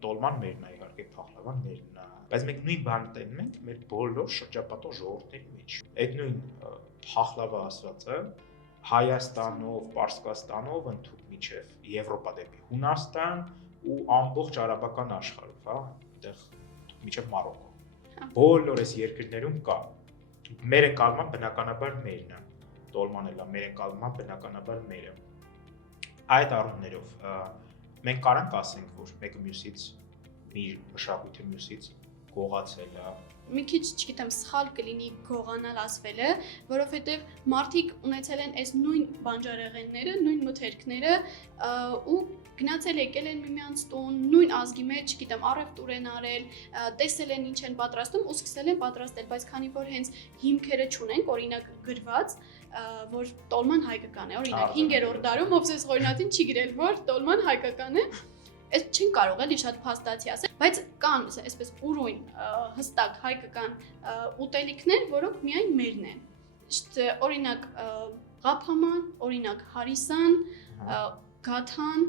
Տոլման մերն է իհարկե, փախլավան մերն է, բայց մենք նույն բանը տենում ենք մեր բոլոր շրջապատող ժողովրդների մեջ։ Այդ նույն փախլավա ասվածը Հայաստանով, Պարսկաստանով ընդհանուր միջև Եվրոպա դեպի Հունաստան ու ամբողջ արաբական աշխարհով, հա, այնտեղ միջև Մարոկո։ Բոլոր այս երկրներում կա։ Մեր ընկալման բնականաբար մերն է։ Տոլման էլ է, մեր ընկալման բնականաբար մերը։ Այդ առումներով մենք կարանք ասենք, որ մեկը մյուսից մի մշակույթը մյուսից գողացել է։ Մի քիչ, չգիտեմ, սխալ կլինի գողանալ ասվելը, որովհետև մարդիկ ունեցել են այս նույն բանջարեղենները, նույն մթերքները ու գնացել եկել են միմյանց տուն, նույն ազգի մեջ, չգիտեմ, առևտուր են արել, տեսել են ինչ են պատրաստում ու սկսել են պատրաստել, բայց քանի որ հենց հիմքերը չունենք, օրինակ գրված, որ տոլման հայկական է, օրինակ 5-րդ դարում Մովսես Խորինաթին չի գրել, որ տոլման հայկական է, այս չեն կարող էլի շատ փաստացի ասել, բայց կան այսպես ուրույն հստակ հայկական ուտելիքներ, որոնք միայն մերն են։ Օրինակ ղափաման, օրինակ հարիսան, գաթան,